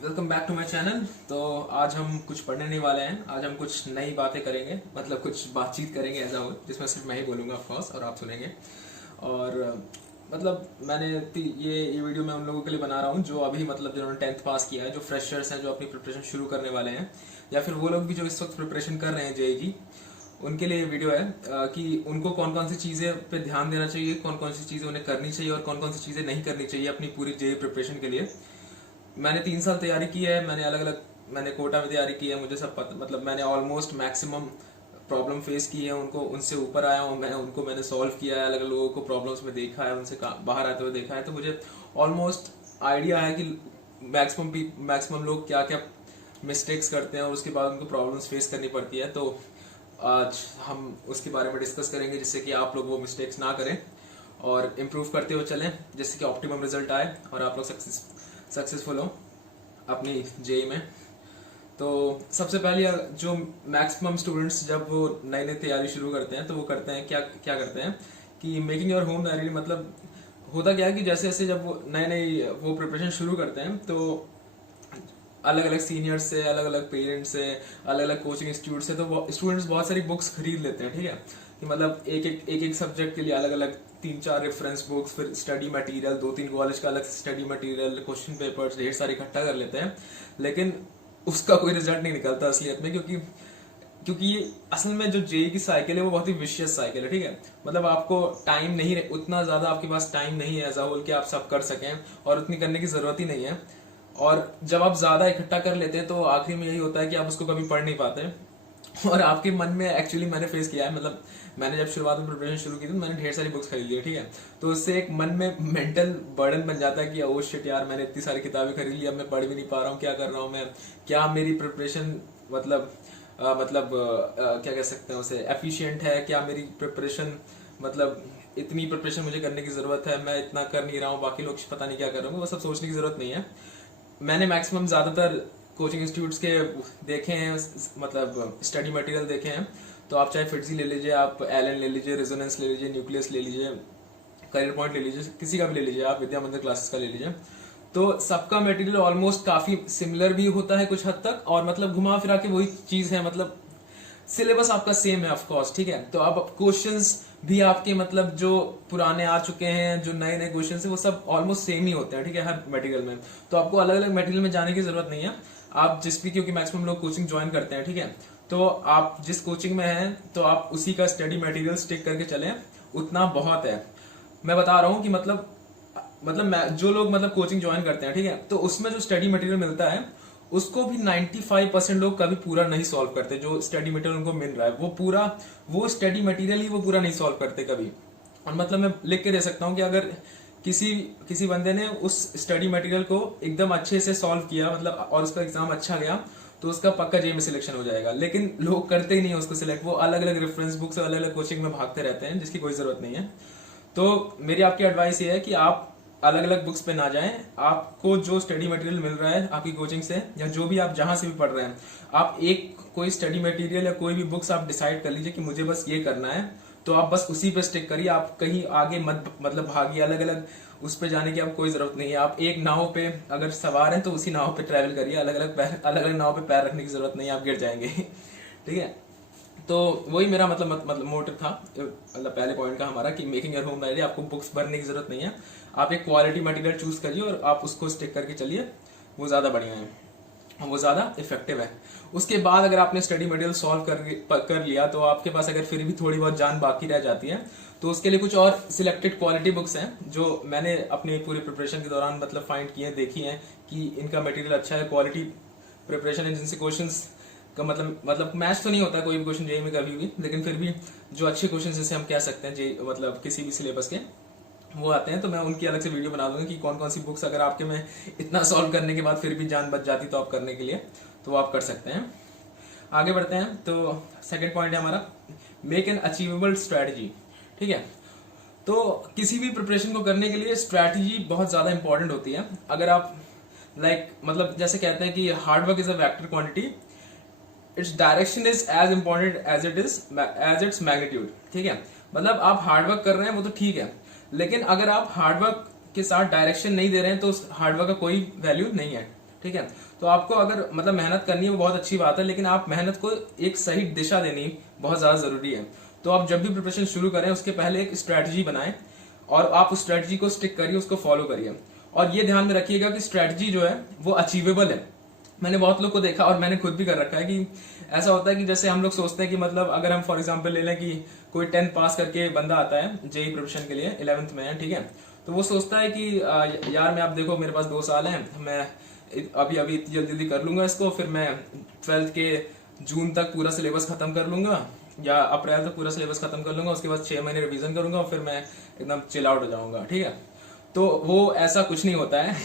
Welcome back to my channel. तो आज हम कुछ पढ़ने नहीं वाले हैं। आज हम कुछ नई बातें करेंगे, मतलब कुछ बातचीत करेंगे एज अ होल, जिसमें सिर्फ मैं ही बोलूँगा ऑफ कोर्स और आप सुनेंगे। और मतलब ये वीडियो मैं उन लोगों के लिए बना रहा हूँ जो अभी मतलब जिन्होंने 10th पास किया है, जो फ्रेशर्स हैं, जो अपनी प्रिपरेशन शुरू करने वाले हैं, या फिर वो लोग भी जो इस वक्त प्रिपरेशन कर रहे हैं जेई की। उनके लिए ये वीडियो है कि उनको कौन कौन सी चीज़ें पे ध्यान देना चाहिए, कौन कौन सी चीज़ें उन्हें करनी चाहिए और कौन कौन सी चीज़ें नहीं करनी चाहिए अपनी पूरी जेई प्रिपरेशन के लिए। मैंने 3 साल तैयारी की है, मैंने अलग अलग मैंने कोटा में तैयारी की है, मुझे सब पता, मतलब मैंने ऑलमोस्ट मैक्सिमम प्रॉब्लम फेस की है, उनको उनसे ऊपर आया हूँ मैं, उनको मैंने सॉल्व किया है, अलग अलग लोगों को प्रॉब्लम्स में देखा है, उनसे बाहर आते हुए देखा है, तो मुझे ऑलमोस्ट आइडिया है कि मैक्सिमम लोग क्या क्या मिस्टेक्स करते हैं और उसके बाद उनको प्रॉब्लम्स फेस करनी पड़ती है। तो आज हम उसके बारे में डिस्कस करेंगे जिससे कि आप लोग वो मिस्टेक्स ना करें और इम्प्रूव करते हुए चलें, जिससे कि ऑप्टिमम रिजल्ट आए और आप लोग सक्सेसफुल हो अपनी जेई में। तो सबसे पहले जो मैक्सिमम स्टूडेंट्स जब वो नई नई तैयारी शुरू करते हैं तो वो करते हैं क्या क्या करते हैं कि मेकिंग योर होम डायरी, मतलब होता क्या है कि जैसे जैसे जब वो नए नए वो प्रिपरेशन शुरू करते हैं तो अलग अलग सीनियर्स से, अलग अलग पेरेंट्स से, अलग अलग कोचिंग इंस्टीट्यूट से, तो वो स्टूडेंट्स बहुत सारी बुक्स खरीद लेते हैं। ठीक है, कि मतलब एक सब्जेक्ट के लिए अलग अलग 3-4 रेफरेंस बुक्स, फिर स्टडी मटेरियल, 2-3 कॉलेज का अलग स्टडी मटेरियल, क्वेश्चन पेपर्स ढेर सारे इकट्ठा कर लेते हैं, लेकिन उसका कोई रिजल्ट नहीं निकलता असलियत में। क्योंकि क्योंकि असल में जो जेई की साइकिल है वो बहुत ही विशियस साइकिल है। ठीक है, मतलब आपको टाइम नहीं, उतना ज्यादा आपके पास टाइम नहीं है एज अ होल कि आप सब कर सकें, और उतनी करने की जरूरत ही नहीं है। और जब आप ज्यादा इकट्ठा कर लेते हैं तो आखिर में यही होता है कि आप उसको कभी पढ़ नहीं पाते। और आपके मन में एक्चुअली मैंने फेस किया है, मतलब मैंने जब शुरुआत में प्रिपरेशन शुरू की थी तो मैंने ढेर सारी बुक्स खरीद ली। ठीक है, तो उससे एक मन में मेंटल बर्डन बन जाता है कि ओ शिट यार, मैंने इतनी सारी किताबें खरीद ली, अब मैं पढ़ भी नहीं पा रहा हूँ, क्या कर रहा हूँ मैं, क्या मेरी प्रिपरेशन मतलब क्या कह सकते हैं उसे, एफिशिएंट है क्या मेरी प्रिपरेशन, मतलब इतनी प्रिपरेशन मुझे करने की जरूरत है, मैं इतना कर नहीं रहा हूँ, बाकी लोग पता नहीं क्या कर रहे होंगे, वो सब सोचने की जरूरत नहीं है। मैंने मैक्सिमम ज्यादातर कोचिंग इंस्टीट्यूट्स के देखे हैं, मतलब स्टडी मटेरियल देखे हैं। तो आप चाहे फिटजी ले लीजिए, आप एलन ले लीजिए, रेजोनेंस ले लीजिए, न्यूक्लियस ले लीजिए, करियर पॉइंट ले लीजिए, किसी का भी ले लीजिए, आप विद्या मंदिर क्लासेस का ले लीजिए। तो सबका मटेरियल ऑलमोस्ट काफी सिमिलर भी होता है कुछ हद तक, और मतलब घुमा फिरा के वही चीज है, मतलब सिलेबस आपका सेम है ऑफ कोर्स। ठीक है, तो आप क्वेश्चंस भी आपके मतलब जो पुराने आ चुके हैं, जो नए नए क्वेश्चन है, वो सब ऑलमोस्ट सेम ही होते हैं। ठीक है, हर मटेरियल में। तो आपको अलग अलग मटेरियल में जाने की जरूरत नहीं है। आप जिस भी, क्योंकि मैक्सिमम लोग कोचिंग ज्वाइन करते हैं, ठीक है, तो आप जिस कोचिंग में हैं तो आप उसी का स्टडी मटेरियल स्टिक करके चलें, उतना बहुत है। मैं बता रहा हूँ कि जो लोग मतलब कोचिंग ज्वाइन करते हैं, ठीक है, तो उसमें जो स्टडी मटेरियल मिलता है उसको भी 95% लोग कभी पूरा नहीं सॉल्व करते। जो स्टडी मटेरियल उनको मिल रहा है वो स्टडी मटेरियल ही वो पूरा नहीं सॉल्व करते कभी। और मतलब मैं लिख के दे सकता हूँ कि अगर किसी किसी बंदे ने उस स्टडी मटेरियल को एकदम अच्छे से सॉल्व किया, मतलब और उसका एग्जाम अच्छा गया, तो उसका पक्का जेई में सिलेक्शन हो जाएगा। लेकिन लोग करते ही नहीं है उसको सिलेक्ट, वो अलग अलग रेफरेंस बुक्स और अलग अलग कोचिंग में भागते रहते हैं, जिसकी कोई जरूरत नहीं है। तो मेरी आपकी एडवाइस ये है कि आप अलग अलग बुक्स पे ना जाएं। आपको जो स्टडी मटेरियल मिल रहा है आपकी कोचिंग से, या जो भी आप जहां से भी पढ़ रहे हैं, आप एक कोई स्टडी मटेरियल या कोई भी बुक्स आप डिसाइड कर लीजिए कि मुझे बस ये करना है, तो आप बस उसी पे स्टिक करिए। आप कहीं आगे मत मतलब भागिए, अलग अलग उस पे जाने की आपको कोई जरूरत नहीं है। आप एक नाव पे अगर सवार हैं तो उसी नाव पे ट्रैवल करिए, अलग अलग नाव पे पैर रखने की जरूरत नहीं है, आप गिर जाएंगे। ठीक है, तो वही मेरा मतलब मोटिव था, मतलब पहले पॉइंट का हमारा, कि मेकिंग योर होम डायरी, आपको बुक्स भरने की जरूरत नहीं है। आप एक क्वालिटी मटेरियल चूज करिए और आप उसको स्टिक करके चलिए, वो ज्यादा बढ़िया है, वो ज्यादा इफेक्टिव है। उसके बाद अगर आपने स्टडी मटेरियल सॉल्व कर लिया, तो आपके पास अगर फिर भी थोड़ी बहुत जान बाकी रह जाती है, तो उसके लिए कुछ और सिलेक्टेड क्वालिटी बुक्स हैं जो मैंने अपनी पूरी प्रिपरेशन के दौरान मतलब फाइंड किए, देखी हैं कि इनका मटेरियल अच्छा है, क्वालिटी प्रिपरेशन है, जिनसे क्वेश्चंस का मतलब मैच तो नहीं होता कोई भी क्वेश्चन जेई में कभी भी, लेकिन फिर भी जो अच्छे क्वेश्चन जैसे हम कह सकते हैं जेई मतलब किसी भी सिलेबस के, वो आते हैं। तो मैं उनकी अलग से वीडियो बना दूंगा कि कौन कौन सी बुक्स अगर आपके में इतना सॉल्व करने के बाद फिर भी जान बच जाती तो आप करने के लिए, तो वो आप कर सकते हैं। आगे बढ़ते हैं, तो सेकंड पॉइंट है हमारा, मेक एन अचीवेबल स्ट्रेटजी। ठीक है, तो किसी भी प्रिपरेशन को करने के लिए स्ट्रेटजी बहुत ज्यादा इंपॉर्टेंट होती है। अगर आप मतलब जैसे कहते हैं कि hard work is a vector quantity, it's direction is as important as it's magnitude. ठीक है, मतलब आप हार्डवर्क कर रहे हैं वो तो ठीक है, लेकिन अगर आप हार्डवर्क के साथ डायरेक्शन नहीं दे रहे हैं तो उस हार्डवर्क का कोई वैल्यू नहीं है। ठीक है। तो आपको अगर मतलब मेहनत करनी है वो बहुत अच्छी बात है, लेकिन आप मेहनत को एक सही दिशा देनी बहुत ज्यादा जरूरी है। तो आप जब भी प्रिपरेशन शुरू करें उसके पहले एक स्ट्रैटेजी बनाएं और आप उस स्ट्रैटेजी को स्टिक करिए, उसको फॉलो करिए। और ये ध्यान में रखिएगा कि स्ट्रैटेजी जो है वो अचीवेबल है। मैंने बहुत लोग को देखा और मैंने खुद भी कर रखा है कि ऐसा होता है कि जैसे हम लोग सोचते हैं कि मतलब अगर हम फॉर एग्जांपल ले लें कि कोई 10th पास करके बंदा आता है जेई प्रिपरेशन के लिए, 11th में है, ठीक है। तो वो सोचता है कि यार मैं, आप देखो मेरे पास 2 साल हैं, मैं अभी अभी इतनी जल्दी जल्दी कर लूंगा इसको, फिर मैं 12th के जून तक पूरा सिलेबस खत्म कर लूंगा या अप्रैल तक पूरा सिलेबस खत्म कर लूंगा, उसके बाद 6 महीने रिवीजन करूंगा और फिर मैं एकदम चिल आउट हो जाऊंगा, ठीक है। तो वो ऐसा कुछ नहीं होता है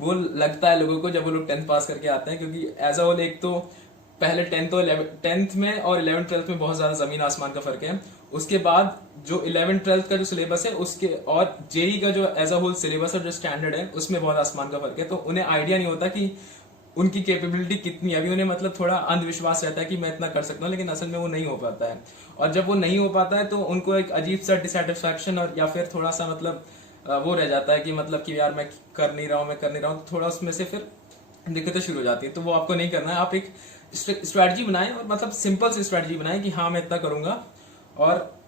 वो लगता है लोगों को जब वो लोग 10th पास करके आते हैं, क्योंकि एज अ होल एक तो पहले 10th में और 11th 12th में बहुत ज्यादा जमीन आसमान का फर्क है। उसके बाद जो 11th 12th का जो सिलेबस है उसके और जेई का जो एज अ होल सिलेबस और जो स्टैंडर्ड है उसमें बहुत आसमान का फर्क है। तो उन्हें आइडिया नहीं होता कि उनकी कैपेबिलिटी कितनी है। अभी उन्हें मतलब थोड़ा अंधविश्वास रहता है कि मैं इतना कर सकता हूँ, लेकिन असल में वो नहीं हो पाता है। और जब वो नहीं हो पाता है तो उनको एक अजीब सा डिससेटिस्फैक्शन और या फिर थोड़ा सा मतलब वो रह जाता है कि मतलब कि यार मैं कर नहीं रहा हूँ, तो थोड़ा उसमें से फिर दिक्कतें शुरू हो जाती है। तो वो आपको नहीं करना है। आप एक स्ट्रैटेजी बनाएं और मतलब सिंपल सी स्ट्रैटेजी बनाएं कि हाँ मैं इतना करूंगा, और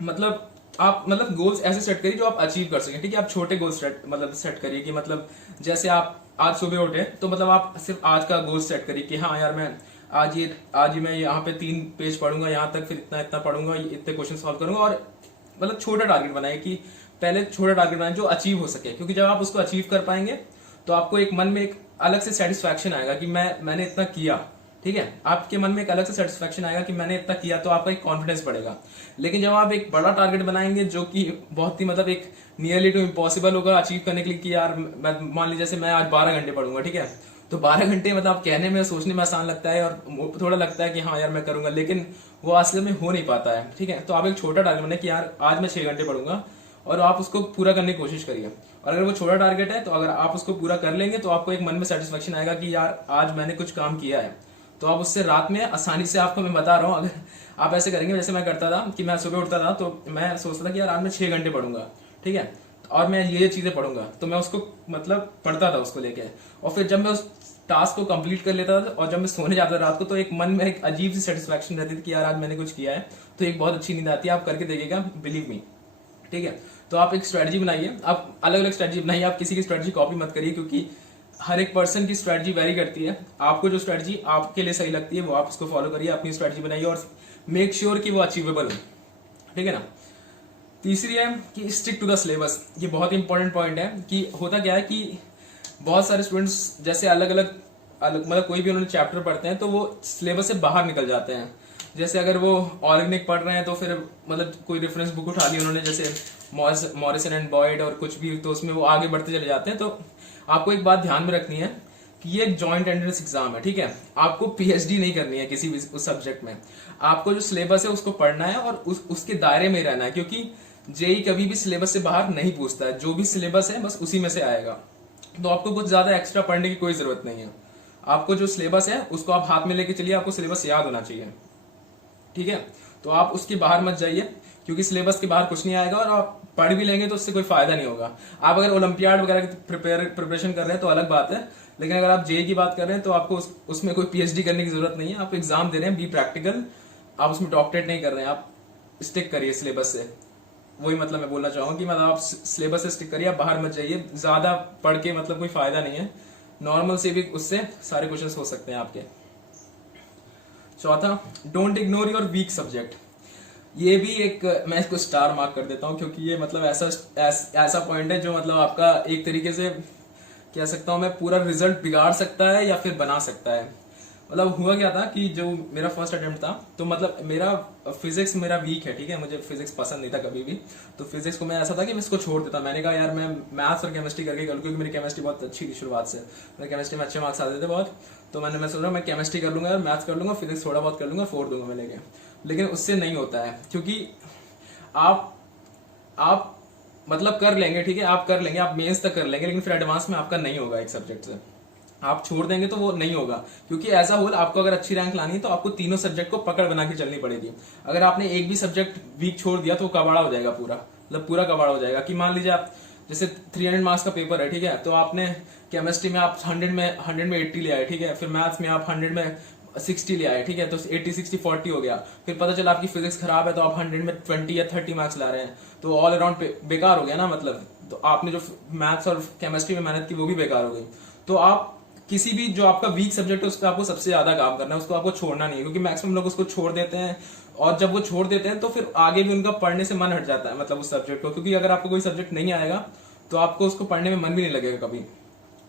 मतलब आप मतलब गोल्स ऐसे सेट करिए जो आप अचीव कर सकें, ठीक है। आप छोटे गोल्स मतलब सेट करिए कि मतलब जैसे आप आज सुबह उठे तो मतलब आप सिर्फ आज का गोल सेट करिए कि हाँ यार मैं आज ही मैं यहाँ पे 3 पेज पढ़ूंगा, यहाँ तक, फिर इतना इतना पढ़ूंगा, इतने क्वेश्चन सॉल्व करूंगा। और मतलब छोटा टारगेट बनाए कि पहले छोटा टारगेट बनाए जो अचीव हो सके, क्योंकि जब आप उसको अचीव कर पाएंगे तो आपको एक मन में एक अलग से सेटिस्फैक्शन आएगा कि मैंने इतना किया, ठीक है। आपके मन में एक अलग से सेटिस्फैक्शन आएगा कि मैंने इतना किया, तो आपका एक कॉन्फिडेंस बढ़ेगा। लेकिन जब आप एक बड़ा टारगेट बनाएंगे जो कि बहुत ही मतलब एक नियरली टू इम्पॉसिबल होगा अचीव करने के लिए कि यार मान लीजिए जैसे मैं आज 12 घंटे पढ़ूंगा, ठीक है। तो 12 घंटे मतलब आप कहने में सोचने में आसान लगता है और थोड़ा लगता है कि हाँ यार मैं करूंगा, लेकिन वो असल में हो नहीं पाता है, ठीक है। तो आप एक छोटा टारगेट बनाए कि यार आज मैं 6 घंटे पढ़ूंगा और आप उसको पूरा करने की कोशिश करिए। और अगर वो छोटा टारगेट है तो अगर आप उसको पूरा कर लेंगे तो आपको एक मन में सेटिस्फेक्शन आएगा कि यार आज मैंने कुछ काम किया है। तो आप उससे रात में आसानी से, आपको मैं बता रहा हूँ, अगर आप ऐसे करेंगे जैसे मैं करता था कि मैं सुबह उठता था तो मैं सोचता था कि यार आज मैं 6 घंटे पढ़ूंगा, ठीक है, और मैं ये चीजें पढ़ूंगा, तो मैं उसको मतलब पढ़ता था उसको लेके। और फिर जब मैं उस टास्क को कंप्लीट कर लेता था और जब मैं सोने जाता था रात को, तो एक मन में एक अजीब सी सेटिस्फेक्शन रहती थी कि यार आज मैंने कुछ किया है। तो एक बहुत अच्छी नींद आती है। आप करके देखिएगा, बिलीव मी, ठीक है। तो आप एक स्ट्रेटजी बनाइए, आप अलग अलग स्ट्रेटजी बनाइए, आप किसी की स्ट्रेटजी कॉपी मत करिए, क्योंकि हर एक पर्सन की स्ट्रेटजी वेरी करती है। आपको जो स्ट्रेटजी आपके लिए सही लगती है वो आप उसको फॉलो करिए, अपनी स्ट्रेटजी बनाइए और मेक श्योर कि वो अचीवेबल हो, ठीक है ना। तीसरी है कि स्टिक टू द सिलेबस। ये बहुत इंपॉर्टेंट पॉइंट है कि होता क्या है कि बहुत सारे स्टूडेंट्स जैसे अलग अलग मतलब कोई भी उन्होंने चैप्टर पढ़ते हैं तो वो सिलेबस से बाहर निकल जाते हैं। जैसे अगर वो ऑर्गेनिक पढ़ रहे हैं तो फिर मतलब कोई रेफरेंस बुक उठा ली उन्होंने, जैसे मॉरिसन एंड बॉयड और कुछ भी, तो उसमें वो आगे बढ़ते चले जाते हैं। तो आपको एक बात ध्यान में रखनी है कि ये एक जॉइंट एंट्रेंस एग्जाम है, ठीक है। आपको पीएचडी नहीं करनी है किसी भी उस सब्जेक्ट में। आपको जो सिलेबस है उसको पढ़ना है और उसके दायरे में रहना है, क्योंकि जेई कभी भी सिलेबस से बाहर नहीं पूछता है। जो भी सिलेबस है बस उसी में से आएगा। तो आपको कुछ ज्यादा एक्स्ट्रा पढ़ने की कोई जरूरत नहीं है। आपको जो सिलेबस है उसको आप हाथ में लेके चलिए, आपको सिलेबस याद होना चाहिए, ठीक है। तो आप उसके बाहर मत जाइए, क्योंकि सिलेबस के बाहर कुछ नहीं आएगा और आप पढ़ भी लेंगे तो उससे कोई फायदा नहीं होगा। आप अगर ओलंपियाड वगैरह की प्रिपरेशन कर रहे हैं तो अलग बात है, लेकिन अगर आप जेई की बात कर रहे हैं तो आपको उसमें कोई पीएचडी करने की जरूरत नहीं है। आप एग्जाम दे रहे हैं, बी प्रैक्टिकल, आप उसमें डॉक्टरेट नहीं कर रहे हैं। आप स्टिक करिए सिलेबस से, वही मतलब मैं बोलना चाहूंगा कि मतलब आप सिलेबस से स्टिक करिए, आप बाहर मत जाइए। ज्यादा पढ़ के मतलब कोई फायदा नहीं है। नॉर्मल से भी उससे सारे क्वेश्चन हो सकते हैं आपके। चौथा, don't ignore your weak subject. ये भी एक, मैं इसको स्टार मार्क कर देता हूं, क्योंकि ये मतलब ऐसा पॉइंट है जो मतलब आपका एक तरीके से कह सकता हूं मैं पूरा रिजल्ट बिगाड़ सकता है या फिर बना सकता है। मतलब हुआ क्या था कि जो मेरा फर्स्ट अटेम्प्ट था, तो मतलब मेरा फिजिक्स मेरा वीक है, ठीक है। मुझे फिजिक्स पसंद नहीं था कभी भी। तो फिजिक्स को मैं ऐसा था कि मैं इसको छोड़ देता। मैंने कहा यार मैं मैथ्स और केमिस्ट्री करके करूँ, क्योंकि मेरी केमिस्ट्री बहुत अच्छी थी शुरुआत से। मेरे केमिस्ट्री में अच्छे मार्क्स आते थे बहुत। तो मैं सोच रहा मैं केमिस्ट्री कर लूंगा, मैथ्स कर लूंगा, फिजिक्स थोड़ा बहुत कर लूंगा, 4 दूंगा मैं लेके। लेकिन उससे नहीं होता है, क्योंकि आप मतलब कर लेंगे, ठीक है, आप कर लेंगे, आप मेंस तक कर लेंगे, लेकिन फिर एडवांस में आपका नहीं होगा। एक सब्जेक्ट से आप छोड़ देंगे तो वो नहीं होगा, क्योंकि ऐसा होल आपको अगर अच्छी रैंक लानी है तो आपको तीनों सब्जेक्ट को पकड़ बना के चलनी पड़ेगी। अगर आपने एक भी सब्जेक्ट वीक छोड़ दिया तो कबाड़ा हो जाएगा पूरा, मतलब पूरा कबाड़ा हो जाएगा। कि मान लीजिए आप जैसे 300 मार्क्स का पेपर है, ठीक है, तो आपने केमिस्ट्री में आप 100 में 80 ले आए, ठीक है, फिर मैथ्स में आप 100 में 60 ले आए, ठीक है, तो 80 60 40 हो गया। फिर पता चला आपकी फिजिक्स खराब है तो आप 100 में 20 या 30 मार्क्स ला रहे हैं, तो ऑल अराउंड बेकार हो गया ना, मतलब तो आपने जो मैथ्स और केमिस्ट्री में मेहनत की वो भी बेकार हो गई। तो आप किसी भी जो आपका वीक सब्जेक्ट है उस पर आपको सबसे ज्यादा काम करना है, उसको आपको छोड़ना नहीं है, क्योंकि मैक्सिमम लोग उसको छोड़ देते हैं, और जब वो छोड़ देते हैं तो फिर आगे भी उनका पढ़ने से मन हट जाता है, मतलब उस सब्जेक्ट को, क्योंकि अगर आपको कोई सब्जेक्ट नहीं आएगा तो आपको उसको पढ़ने में मन भी नहीं लगेगा कभी।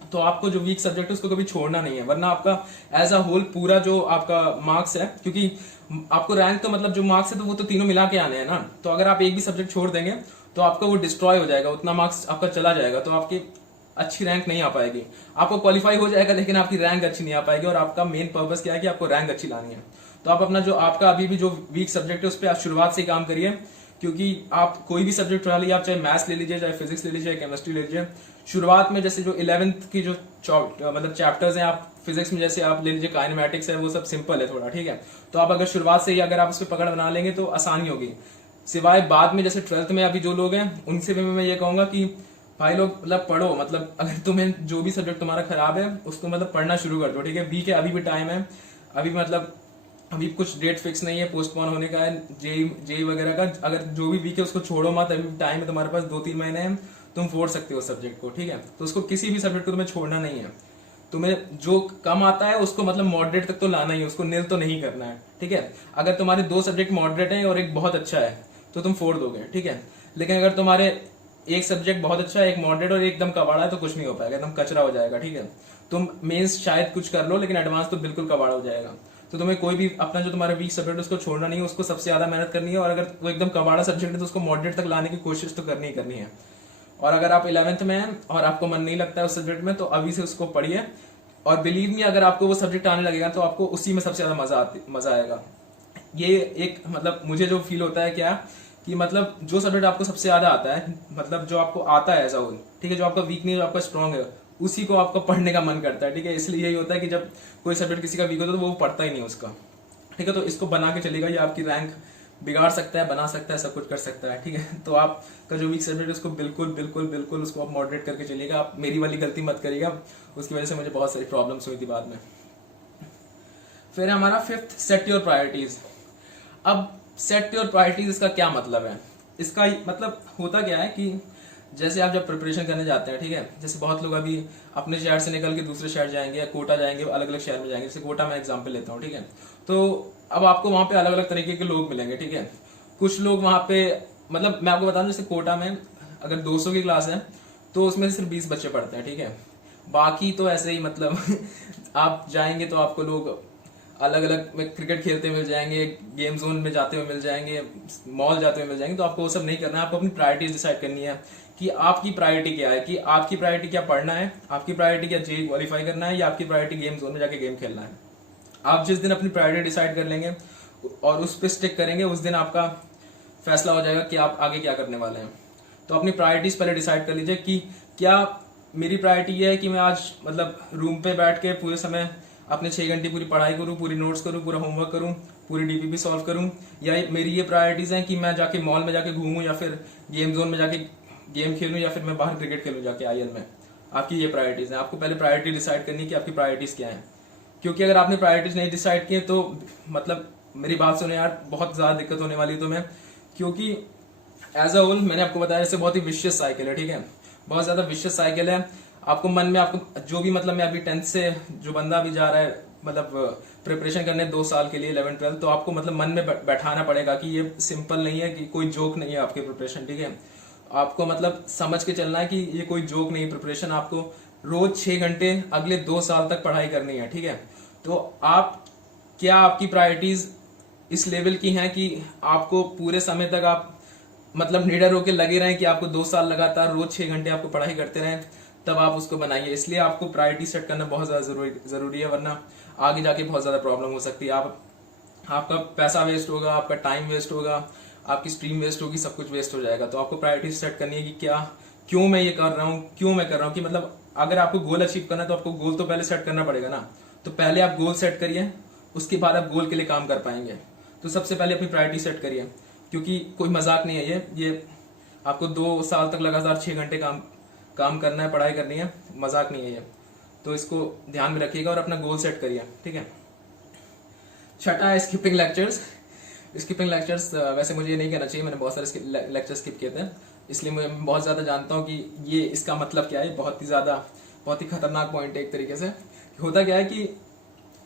तो आपको जो वीक सब्जेक्ट है उसको कभी छोड़ना नहीं है, वरना आपका एज अ होल पूरा जो आपका मार्क्स है, क्योंकि आपको रैंक तो मतलब जो मार्क्स है तो वो तो तीनों मिला के आने हैं ना, तो अगर आप एक भी सब्जेक्ट छोड़ देंगे तो आपका वो डिस्ट्रॉय हो जाएगा, उतना मार्क्स आपका चला जाएगा, तो आपकी अच्छी रैंक नहीं आ पाएगी। आपको क्वालिफाई हो जाएगा लेकिन आपकी रैंक अच्छी नहीं आ पाएगी, और आपका मेन पर्पस क्या है कि आपको रैंक अच्छी लानी है। तो आप अपना जो आपका अभी भी जो वीक सब्जेक्ट है उस पर आप शुरुआत से ही काम करिए, क्योंकि आप कोई भी सब्जेक्ट उठा लीजिए, आप चाहे मैथ्स ले लीजिए, चाहे फिजिक्स ले लीजिए, केमिस्ट्री ले लीजिए, शुरुआत में जैसे जो 11th की जो मतलब चैप्टर्स हैं, आप फिजिक्स में जैसे आप ले लीजिए काइनेमेटिक्स है, वो सब सिंपल है थोड़ा, ठीक है, तो आप अगर शुरुआत से ही अगर आप उस पर पकड़ बना लेंगे तो आसानी होगी। सिवाय बाद में जैसे 12th में अभी जो लोग हैं उनसे भी मैं ये कहूंगा कि भाई लोग मतलब पढ़ो, मतलब अगर तुम्हें जो भी सब्जेक्ट तुम्हारा खराब है उसको मतलब पढ़ना शुरू कर दो, ठीक है, वीक है, अभी भी टाइम है, अभी मतलब अभी कुछ डेट फिक्स नहीं है, पोस्टपोन होने का है जेई वगैरह का, अगर जो भी वीक है उसको छोड़ो मत, अभी टाइम है तुम्हारे पास, 2-3 महीने हैं, तुम फोड़ सकते हो सब्जेक्ट को, ठीक है, तो उसको किसी भी सब्जेक्ट को तुम्हें छोड़ना नहीं है, तुम्हें जो कम आता है उसको मतलब मॉडरेट तक तो लाना ही है, उसको निल तो नहीं करना है, ठीक है। अगर तुम्हारे 2 सब्जेक्ट मॉडरेट है और एक बहुत अच्छा है तो तुम फोड़ दोगे, ठीक है, लेकिन अगर तुम्हारे एक सब्जेक्ट बहुत अच्छा है, एक मॉडरेट और एकदम कबाड़ा है तो कुछ नहीं हो पाएगा, एकदम कचरा हो जाएगा, ठीक है। तुम मेंस शायद कुछ कर लो लेकिन एडवांस तो बिल्कुल कबाड़ा हो जाएगा। तो तुम्हें कोई भी अपना जो तुम्हारा वीक सब्जेक्ट है उसको छोड़ना नहीं है, उसको सबसे ज्यादा मेहनत करनी है, और अगर वो एकदम कबाड़ा सब्जेक्ट है तो उसको मॉडरेट तक लाने की कोशिश तो करनी ही करनी है। और अगर आप 11th में हैं और आपको मन नहीं लगता है उस सब्जेक्ट में तो अभी से उसको पढ़िए, और बिलीव मी अगर आपको वो सब्जेक्ट आने लगेगा तो आपको उसी में सबसे ज्यादा मजा आएगा। ये एक मतलब मुझे जो फील होता है क्या कि मतलब जो सब्जेक्ट आपको सबसे ज्यादा आता है, मतलब जो आपको आता है एज अ होल, ठीक है, जो आपका वीक नहीं है, जो आपका स्ट्रॉन्ग है, उसी को आपको पढ़ने का मन करता है, ठीक है। इसलिए यही होता है कि जब कोई सब्जेक्ट किसी का वीक होता है तो वो पढ़ता ही नहीं उसका, ठीक है। तो इसको बना के चलेगा, ये आपकी रैंक बिगाड़ सकता है, बना सकता है, सब कुछ कर सकता है, ठीक है। तो आपका जो वीक सब्जेक्ट है उसको बिल्कुल बिल्कुल बिल्कुल उसको आप मॉडरेट करके चलिएगा, आप मेरी वाली गलती मत करिएगा, उसकी वजह से मुझे बहुत सारी प्रॉब्लम्स हुई थी बाद में। फिर हमारा 5th सेट योर प्रायोरिटीज। अब सेट योर प्रायोरिटीज इसका क्या मतलब है? इसका मतलब होता क्या है कि जैसे आप जब प्रिपरेशन करने जाते हैं, ठीक है, जैसे बहुत लोग अभी अपने शहर से निकल के दूसरे शहर जाएंगे या कोटा जाएंगे, अलग अलग शहर में जाएंगे, जैसे कोटा में एग्जाम्पल लेता हूँ, ठीक है, तो अब आपको वहां पे अलग अलग तरीके के लोग मिलेंगे, ठीक है। कुछ लोग वहां पे मतलब मैं आपको बता दूं, जैसे कोटा में अगर 200 की क्लास है तो उसमें सिर्फ 20 बच्चे पढ़ते हैं, ठीक है, बाकी तो ऐसे ही मतलब आप जाएंगे तो आपको लोग अलग अलग में क्रिकेट खेलते मिल जाएंगे, गेम जोन में जाते हुए मिल जाएंगे, मॉल जाते हुए मिल जाएंगे, तो आपको वो सब नहीं करना है, आपको अपनी प्रायोरिटीज डिसाइड करनी है कि आपकी प्रायोरिटी क्या है, कि आपकी प्रायोरिटी क्या पढ़ना है, आपकी प्रायोरिटी क्या जेईई क्वालिफाई करना है, या आपकी प्रायोरिटी गेम जोन में जाके गेम खेलना है। आप जिस दिन अपनी प्रायोरिटी डिसाइड कर लेंगे और उस पर स्टिक करेंगे उस दिन आपका फैसला हो जाएगा कि आप आगे क्या करने वाले हैं। तो अपनी प्रायोरिटीज पहले डिसाइड कर लीजिए कि क्या मेरी प्रायोरिटी ये है कि मैं आज मतलब रूम पे बैठ के पूरे समय अपने 6 घंटे पूरी पढ़ाई करूं, पूरी नोट्स करूं, पूरा होमवर्क करूं, पूरी डीपीपी सॉल्व करूं, या मेरी ये प्रायोरिटीज हैं कि मैं जाके मॉल में जाके घूमूं, या फिर गेम जोन में जाके गेम खेलूं, या फिर मैं बाहर क्रिकेट खेलूं जाके आईएल में। आपकी ये प्रायोरिटीज है, आपको पहले प्रायोरिटी डिसाइड करनी है कि आपकी प्रायोरिटीज क्या है, क्योंकि अगर आपने प्रायोरिटीज नहीं डिसाइड किए तो मतलब मेरी बात सुनो यार, बहुत ज्यादा दिक्कत होने वाली है तुम्हें, क्योंकि एज अ होल मैंने आपको बताया जैसे बहुत ही विशियस साइकिल है, ठीक है, बहुत ज्यादा विशियस साइकिल है। आपको मन में आपको जो भी मतलब मैं अभी 10th से जो बंदा भी जा रहा है मतलब प्रिपरेशन करने 2 साल के लिए 11th 12th, तो आपको मतलब मन में बैठाना पड़ेगा कि ये सिंपल नहीं है, कि कोई जोक नहीं है आपकी प्रिपरेशन, ठीक है। आपको मतलब समझ के चलना है कि ये कोई जोक नहीं प्रिपरेशन, आपको रोज 6 घंटे अगले 2 साल तक पढ़ाई करनी है, ठीक है। तो आप क्या आपकी प्रायोरिटीज इस लेवल की हैं कि आपको पूरे समय तक आप मतलब निडर होकर लगे रहें कि आपको 2 साल लगातार रोज 6 घंटे आपको पढ़ाई करते रहें, तब आप उसको बनाइए। इसलिए आपको प्रायोरिटी सेट करना बहुत ज्यादा जरूरी है, वरना आगे जाके बहुत ज्यादा प्रॉब्लम हो सकती है। आपका पैसा वेस्ट होगा, आपका टाइम वेस्ट होगा, आपकी स्ट्रीम वेस्ट होगी, सब कुछ वेस्ट हो जाएगा। तो आपको प्रायोरिटी सेट करनी है कि क्या क्यों मैं ये कर रहा हूँ, क्यों मैं कर रहा हूँ, कि मतलब अगर आपको गोल अचीव करना है तो आपको गोल तो पहले सेट करना पड़ेगा ना। तो पहले आप गोल सेट करिए, उसके बाद आप गोल के लिए काम कर पाएंगे। तो सबसे पहले अपनी प्रायोरिटी सेट करिए, क्योंकि कोई मजाक नहीं है ये आपको 2 साल तक लगातार 6 घंटे काम काम करना है, पढ़ाई करनी है, मजाक नहीं है ये। तो इसको ध्यान में रखिएगा और अपना गोल सेट करिए, ठीक है। छठा है स्किपिंग लेक्चर्स। स्किपिंग लेक्चर्स वैसे मुझे ये नहीं कहना चाहिए, मैंने बहुत सारे लेक्चर स्किप किए थे, इसलिए मैं बहुत ज़्यादा जानता हूँ कि ये इसका मतलब क्या है। बहुत ही खतरनाक पॉइंट है एक तरीके से। होता क्या है कि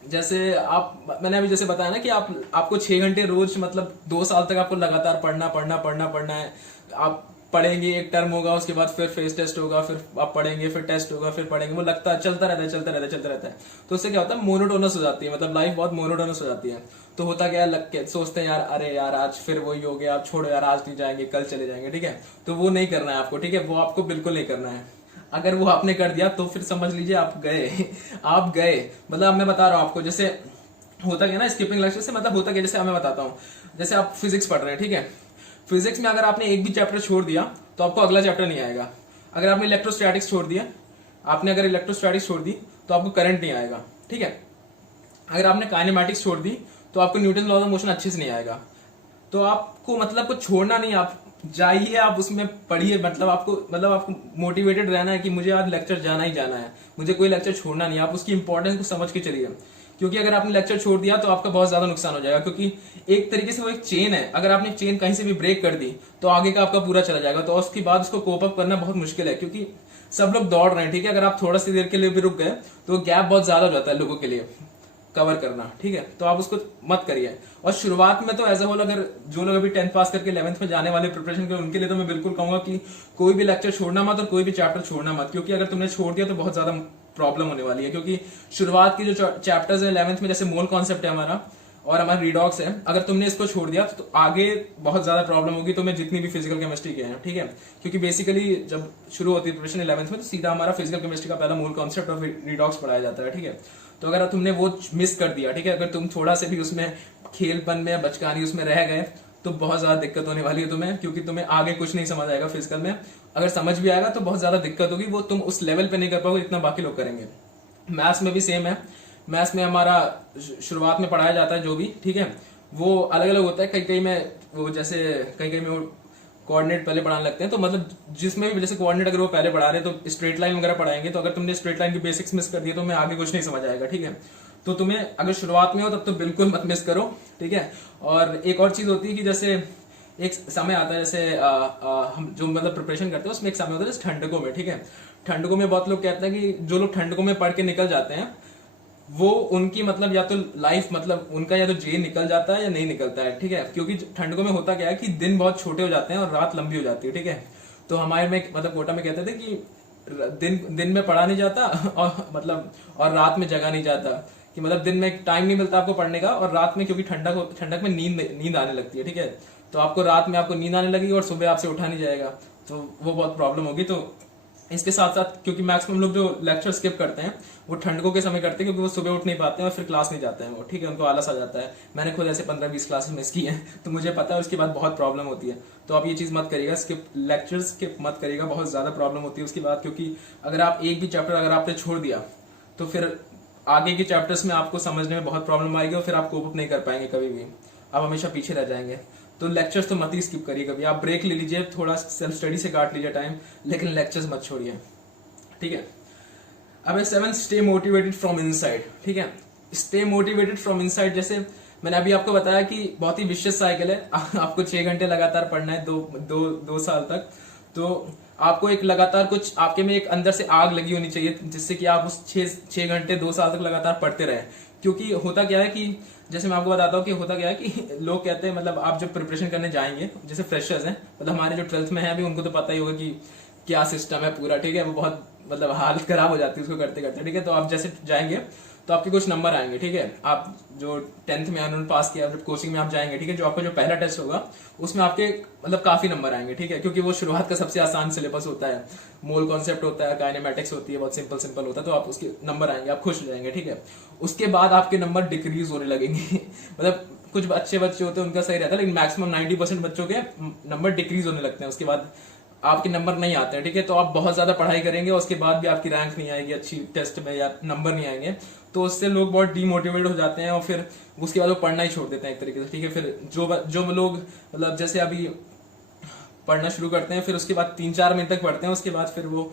जैसे मैंने अभी जैसे बताया ना कि आपको 6 घंटे रोज मतलब 2 साल तक आपको लगातार पढ़ना है। आप पढ़ेंगे, एक टर्म होगा, उसके बाद फिर फेस टेस्ट होगा, फिर आप पढ़ेंगे, फिर टेस्ट होगा, फिर पढ़ेंगे, वो लगता चलता रहता है। तो उससे क्या होता है, मोनोटोनस हो जाती है, मतलब लाइफ बहुत मोनोटोनस हो जाती है। तो होता क्या है, लग के सोचते हैं यार, अरे यार आज फिर वही हो गया, आप छोड़ो यार, आज नहीं जाएंगे, कल चले जाएंगे, ठीक है। तो वो नहीं करना है आपको, ठीक है, वो आपको बिल्कुल नहीं करना है। अगर वो आपने कर दिया तो फिर समझ लीजिए आप गए आप गए। मतलब मैं बता रहा हूँ आपको, जैसे होता क्या ना स्किपिंग लेक्चर से, मतलब होता क्या, जैसे मैं बताता हूँ, जैसे आप फिजिक्स पढ़ रहे हैं, ठीक है। फिजिक्स में अगर आपने एक भी चैप्टर छोड़ दिया तो आपको अगला चैप्टर नहीं आएगा। अगर आपने इलेक्ट्रोस्टैटिक्स छोड़ दिया, अगर इलेक्ट्रोस्टैटिक्स छोड़ दी तो आपको करंट नहीं आएगा, ठीक है। अगर आपने काइनेमैटिक्स छोड़ दी तो आपको न्यूटन लॉ ऑफ मोशन अच्छे से नहीं आएगा। तो आपको मतलब कुछ छोड़ना नहीं, आप जाइए, आप उसमें पढ़िए, मतलब आपको मोटिवेटेड रहना है कि मुझे आज लेक्चर जाना ही जाना है, मुझे कोई लेक्चर छोड़ना नहीं। आप उसकी इंपॉर्टेंस को समझ के चलिए, क्योंकि अगर आपने लेक्चर छोड़ दिया तो आपका बहुत ज्यादा नुकसान हो जाएगा। क्योंकि एक तरीके से वो एक चेन है, अगर आपने चेन कहीं से भी ब्रेक कर दी तो आगे का आपका पूरा चला जाएगा। तो उसके बाद उसको कोप अप करना बहुत मुश्किल है, क्योंकि सब लोग दौड़ रहे हैं, ठीक है। अगर आप थोड़ा सी देर के लिए भी रुक गए तो गैप बहुत ज्यादा हो जाता है लोगों के लिए कवर करना, ठीक है। तो आप उसको मत करिए। और शुरुआत में तो एज अ होल, अगर जो लोग अभी 10th पास करके 11th में जाने वाले प्रिपरेशन के, उनके लिए तो मैं बिल्कुल कहूंगा कि कोई भी लेक्चर छोड़ना मत और कोई भी चैप्टर छोड़ना मत, क्योंकि अगर तुमने छोड़ दिया तो बहुत ज्यादा प्रॉब्लम होने वाली है। क्योंकि शुरुआत की जो चैप्टर्स है 11th में, जैसे मोल कॉन्सेप्ट है हमारा और हमारा रिडॉक्स है, अगर तुमने इसको छोड़ दिया तो आगे बहुत ज्यादा प्रॉब्लम होगी तुम्हें, जितनी भी फिजिकल केमिस्ट्री के हैं, ठीक है। क्योंकि बेसिकली जब शुरू होती है प्रिपरेशन 11th में, तो सीधा हमारा फिजिकल केमिस्ट्री का पहला मोल कॉन्सेप्ट और रिडॉक्स पढ़ाया जाता है, ठीक है। तो अगर तुमने वो मिस कर दिया, ठीक है, अगर तुम थोड़ा से भी उसमें खेलपन में, बचकानी उसमें रह गए, तो बहुत ज्यादा दिक्कत होने वाली है तुम्हें, क्योंकि तुम्हें आगे कुछ नहीं समझ आएगा फिजिकल में। अगर समझ भी आएगा तो बहुत ज्यादा दिक्कत होगी, वो तुम उस लेवल पे नहीं कर पाओगे जितना बाकी लोग करेंगे। मैथ्स में भी सेम है। मैथ्स में हमारा शुरुआत में पढ़ाया जाता है जो भी, ठीक है, वो अलग अलग होता है। कई में वो जैसे कई में वो कोऑर्डिनेट पहले पढ़ाने लगते हैं, तो मतलब जिसमें भी जैसे कोऑर्डिनेट अगर वो पहले पढ़ा रहे हैं तो स्ट्रेट लाइन वगैरह पढ़ाएंगे। तो अगर तुमने स्ट्रेट लाइन की बेसिक्स मिस कर दिए तो तुम्हें आगे कुछ नहीं समझ आएगा, ठीक है। तो तुम्हें अगर शुरुआत में हो तब तो बिल्कुल मत मिस करो, ठीक है। और एक और चीज होती है कि जैसे एक समय आता है, जैसे हम जो मतलब प्रिपरेशन करते हैं उसमें एक समय होता है जैसे ठंडकों में, ठीक है। ठंडकों में बहुत लोग कहते हैं कि जो लोग ठंडकों में पढ़ के निकल जाते हैं वो उनकी मतलब या तो लाइफ मतलब उनका या तो जे निकल जाता है या नहीं निकलता है, ठीक है। क्योंकि ठंडकों में होता क्या है कि दिन बहुत छोटे हो जाते हैं और रात लंबी हो जाती है, ठीक है। तो हमारे में मतलब कोटा में कहते थे कि दिन में पढ़ा नहीं जाता और रात में जगा नहीं जाता, कि मतलब दिन में टाइम नहीं मिलता आपको पढ़ने का, और रात में क्योंकि ठंडक में नींद आने लगती है, ठीक है। तो आपको रात में आपको नींद आने लगेगी और सुबह आपसे उठा नहीं जाएगा, तो वो बहुत प्रॉब्लम होगी। तो इसके साथ साथ क्योंकि मैक्सिमम लोग जो लेक्चर स्किप करते हैं वो ठंडकों के समय करते हैं, क्योंकि वो सुबह उठ नहीं पाते हैं और फिर क्लास नहीं जाते हैं वो, ठीक है, उनको आलस आ जाता है। मैंने खुद ऐसे 15-20 क्लासेस मिस की हैं, तो मुझे पता है उसके बाद बहुत प्रॉब्लम होती है। तो आप ये चीज मत करिएगा, लेक्चर स्किप मत करिएगा, बहुत ज्यादा प्रॉब्लम होती है उसके बाद। क्योंकि अगर आप एक भी चैप्टर अगर आपने छोड़ दिया तो फिर आगे के चैप्टर्स में आपको समझने में बहुत प्रॉब्लम आएगी और फिर आप कोप अप नहीं कर पाएंगे कभी भी, आप हमेशा पीछे रह जाएंगे। तो लेक्चर्स तो मत ही स्किप करिए कभी, आप ब्रेक ले लीजिए, थोड़ा सेल्फ स्टडी से काट लीजिए टाइम, लेकिन लेक्चर्स मत छोड़िए, ठीक है। अब 7 स्टे मोटिवेटेड फ्रॉम इनसाइड, ठीक है। स्टे मोटिवेटेड फ्रॉम इनसाइड, जैसे मैंने अभी आपको बताया कि बहुत ही विशिष्ट साइकिल है। आपको 6 घंटे लगातार पढ़ना है 2 साल तक। तो आपको एक लगातार कुछ आपके में एक अंदर से आग लगी होनी चाहिए, जिससे कि आप उस 6 घंटे 2 साल तक लगातार पढ़ते रहे। क्योंकि होता क्या है कि जैसे मैं आपको बताता हूँ कि होता क्या है कि लोग कहते हैं, मतलब आप जब प्रिपरेशन करने जाएंगे, जैसे फ्रेशर्स हैं, मतलब हमारे जो 12th में है अभी, उनको तो पता ही होगा कि क्या सिस्टम है पूरा, ठीक है। वो बहुत मतलब हालत खराब हो जाती है उसको करते करते, ठीक है। तो आप जैसे जाएंगे तो आपके कुछ नंबर आएंगे, ठीक है। आप जो 10th में उन्होंने पास किया, जब कोचिंग में आप जाएंगे, ठीक है, जो आपका जो पहला टेस्ट होगा उसमें आपके मतलब काफी नंबर आएंगे, ठीक है। क्योंकि वो शुरुआत का सबसे आसान सिलेबस होता है, मोल कॉन्सेप्ट होता है, काइनेमेटिक्स होती है, बहुत सिंपल होता है। तो आप उसके नंबर आएंगे, आप खुश हो जाएंगे, ठीक है। उसके बाद आपके नंबर डिक्रीज होने लगेंगे मतलब कुछ अच्छे बच्चे होते हैं उनका सही रहता है, लेकिन मैक्सिमम 90% बच्चों के नंबर डिक्रीज होने लगते हैं। उसके बाद आपके नंबर नहीं आते हैं, ठीक है। तो आप बहुत ज्यादा पढ़ाई करेंगे, उसके बाद भी आपकी रैंक नहीं आएगी अच्छी टेस्ट में, या नंबर नहीं आएंगे, तो उससे लोग बहुत डीमोटिवेट हो जाते हैं और फिर उसके बाद वो पढ़ना ही छोड़ देते हैं एक तरीके से, ठीक है। फिर जो लोग मतलब जैसे अभी पढ़ना शुरू करते हैं, फिर उसके बाद 3-4 मिनट तक पढ़ते हैं, उसके बाद फिर वो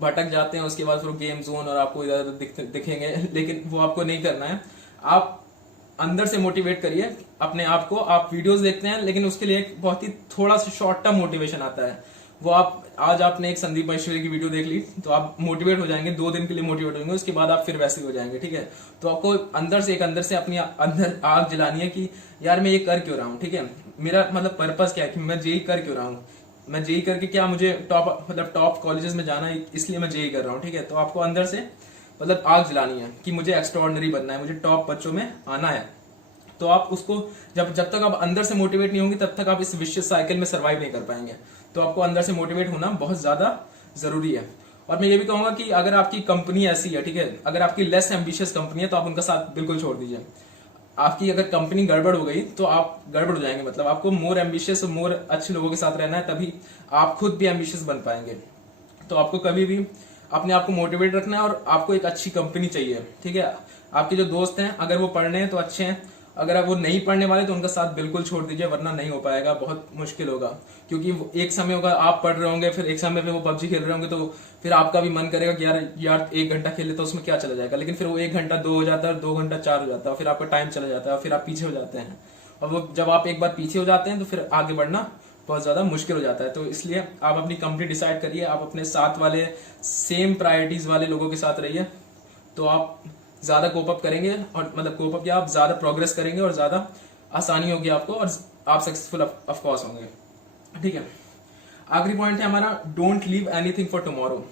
भटक जाते हैं, उसके बाद फिर गेम जोन और आपको इधर दिखेंगे, लेकिन वो आपको नहीं करना है। आप अंदर से मोटिवेट करिए अपने आप को। आप वीडियोस देखते हैं, लेकिन उसके लिए एक बहुत ही थोड़ा सा शॉर्ट टर्म मोटिवेशन आता है। वो आप आज आपने एक संदीप महेश्वरी की वीडियो देख ली तो आप मोटिवेट हो जाएंगे, 2 दिन के लिए मोटिवेट होंगे, उसके बाद आप फिर वैसे ही हो जाएंगे, ठीक है। तो आपको अंदर से अपनी अंदर आग जलानी है कि यार मैं ये कर क्यों रहा हूँ, ठीक है। मेरा मतलब पर्पस क्या है कि मैं जेई कर क्यों रहा हूँ, मैं जेई करके क्या मुझे टॉप कॉलेजेस में जाना है, इसलिए मैं जेई कर रहा हूँ, ठीक है। तो आपको अंदर से मतलब आग जलानी है कि मुझे एक्स्ट्राऑर्डिनरी बनना है, मुझे टॉप बच्चों में आना है। तो आप उसको जब तक आप अंदर से मोटिवेट नहीं होंगे तब तक आप इस विशियस साइकिल में सर्वाइव नहीं कर पाएंगे। तो आपको अंदर से मोटिवेट होना बहुत ज्यादा जरूरी है। और मैं ये भी कहूंगा कि अगर आपकी कंपनी ऐसी है, ठीक है, अगर आपकी लेस एम्बिशियस कंपनी है तो आप उनका साथ बिल्कुल छोड़ दीजिए। आपकी अगर कंपनी गड़बड़ हो गई तो आप गड़बड़ हो जाएंगे। मतलब आपको मोर एम्बिशियस और मोर अच्छे लोगों के साथ रहना है, तभी आप खुद भी एम्बिशियस बन पाएंगे। तो आपको कभी भी अपने आप को मोटिवेट रखना है और आपको एक अच्छी कंपनी चाहिए, ठीक है। आपके जो दोस्त हैं अगर वो पढ़ने हैं तो अच्छे हैं, अगर वो नहीं पढ़ने वाले तो उनका साथ बिल्कुल छोड़ दीजिए, वरना नहीं हो पाएगा, बहुत मुश्किल होगा। क्योंकि एक समय होगा आप पढ़ रहे होंगे, फिर एक समय पे वो पबजी खेल रहे होंगे, तो फिर आपका भी मन करेगा कि यार 1 घंटा खेले तो उसमें क्या चला जाएगा। लेकिन फिर वो 1 घंटा 2 हो जाता है, 2 घंटा 4 हो जाता है, फिर आपका टाइम चला जाता है, फिर आप पीछे हो जाते हैं। और वो जब आप एक बार पीछे हो जाते हैं तो फिर आगे बढ़ना बहुत ज्यादा मुश्किल हो जाता है। तो इसलिए आप अपनी कंपनी डिसाइड करिए, आप अपने साथ वाले सेम प्रायोरिटीज वाले लोगों के साथ रहिए, तो आप ज्यादा कोप अप करेंगे, और मतलब कोप अप क्या, आप ज्यादा प्रोग्रेस करेंगे और ज्यादा आसानी होगी आपको, और आप सक्सेसफुल ऑफ कोर्स होंगे, ठीक है। आखिरी पॉइंट है हमारा, don't leave anything for tomorrow.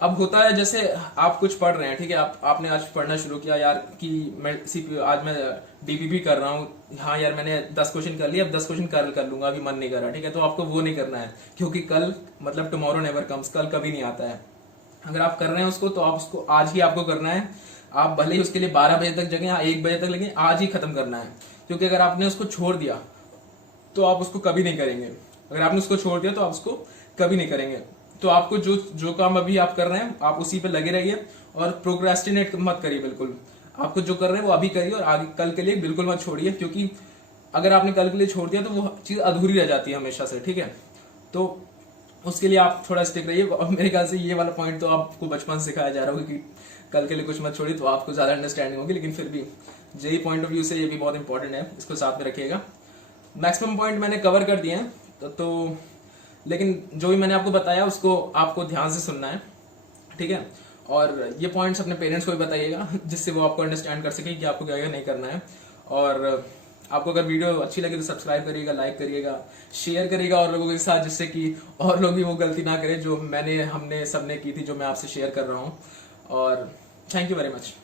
अब होता है जैसे आप कुछ पढ़ रहे हैं, ठीक है, आपने आज पढ़ना शुरू किया यार कि मैं आज मैं डीपीपी कर रहा हूँ, हाँ यार मैंने 10 क्वेश्चन कर लिए, अब 10 क्वेश्चन कर लूंगा, अभी मन नहीं कर रहा, ठीक है। तो आपको वो नहीं करना है, क्योंकि कल मतलब टुमारो नेवर कम्स, कल कभी नहीं आता है। अगर आप कर रहे हैं उसको तो आप उसको आज ही आपको करना है। आप भले ही उसके लिए 12 बजे तक जगें या 1 बजे तक लगे, आज ही खत्म करना है। क्योंकि अगर आपने उसको छोड़ दिया तो आप उसको कभी नहीं करेंगे। अगर आपने उसको छोड़ दिया तो आप उसको कभी नहीं करेंगे। तो आपको जो काम अभी आप कर रहे हैं आप उसी पे लगे रहिए, और प्रोक्रेस्टिनेट मत करिए बिल्कुल। आपको जो कर रहे हैं वो अभी करिए, और आगे कल के लिए बिल्कुल मत छोड़िए, क्योंकि अगर आपने कल के लिए छोड़ दिया तो वो चीज अधूरी रह जाती है हमेशा से, ठीक है। तो उसके लिए आप थोड़ा स्टिक रहिए। और मेरे ख्याल से ये वाला पॉइंट तो आपको बचपन से सिखाया जा रहा होगा कि कल के लिए कुछ मत छोड़िए, तो आपको ज्यादा अंडरस्टैंडिंग होगी। लेकिन फिर भी जेई पॉइंट ऑफ व्यू से ये भी बहुत इंपॉर्टेंट है, इसको साथ में रखिएगा। मैक्सिमम पॉइंट मैंने कवर कर दिए हैं, तो लेकिन जो भी मैंने आपको बताया उसको आपको ध्यान से सुनना है, ठीक है। और ये पॉइंट्स अपने पेरेंट्स को भी बताइएगा, जिससे वो आपको अंडरस्टैंड कर सके कि आपको क्या क्या नहीं करना है। और आपको अगर वीडियो अच्छी लगे तो सब्सक्राइब करिएगा, लाइक करिएगा, शेयर करिएगा और लोगों के साथ, जिससे कि और लोग भी वो गलती ना करें जो हमने सबने की थी, जो मैं आपसे शेयर कर रहा हूँ। और थैंक यू वेरी मच।